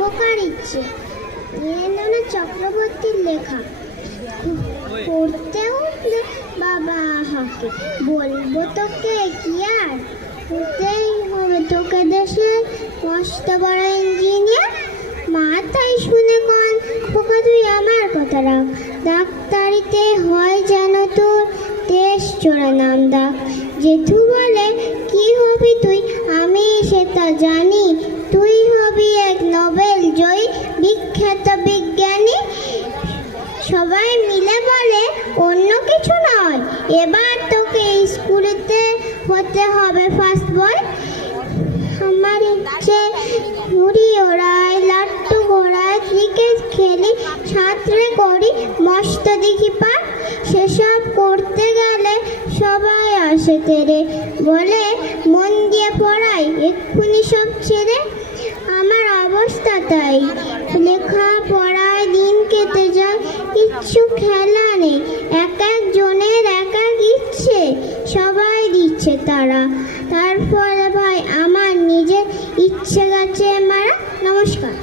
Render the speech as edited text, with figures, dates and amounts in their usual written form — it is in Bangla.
পোকার ইচ্ছে। নীরেন্দ্রনাথ চক্রবর্তীর লেখা। পড়তে উঠলে বাবা হাঁকে, বলবো তোকে কি আর, হতেই হবে তোকে দেশে মস্ত বড় ইঞ্জিনিয়ার। মা তাই শুনে কন, খোকা তুই আমার কথা রাখ, ডাক্তারিতে হয় যেন তোর দেশ চোরা নাম ডাক। জেঠু বলে কি হবি তুই, আমি সেটা জানি, তুই হবি এক নোবেল জয়ী বিখ্যাত বিজ্ঞানী। সবাই মিলে বলে অন্য কিছু নয়, এবার তোকে স্কুলেতে হতে হবে ফার্স্ট বয়। আমার ইচ্ছে ঘুড়ি ওড়াই, লাট্টু ঘোড়াই, ক্রিকেট খেলি, ছাত্রে করি মস্ত দেখি পা। সেসব করতে গেলে সবাই আসে তেরে, বলে মন দিয়ে পড়াই এক্ষুনি সব ছেড়ে। আমার অবস্থা তাই, লেখা পড়ায় দিন কেটে যায়, কিচ্ছু খেলা নেই, এক একজনের এক এক ইচ্ছে, সবাই দিচ্ছে তারা, তারপরে ভাই আমার নিজের ইচ্ছে গেছে মারা। নমস্কার।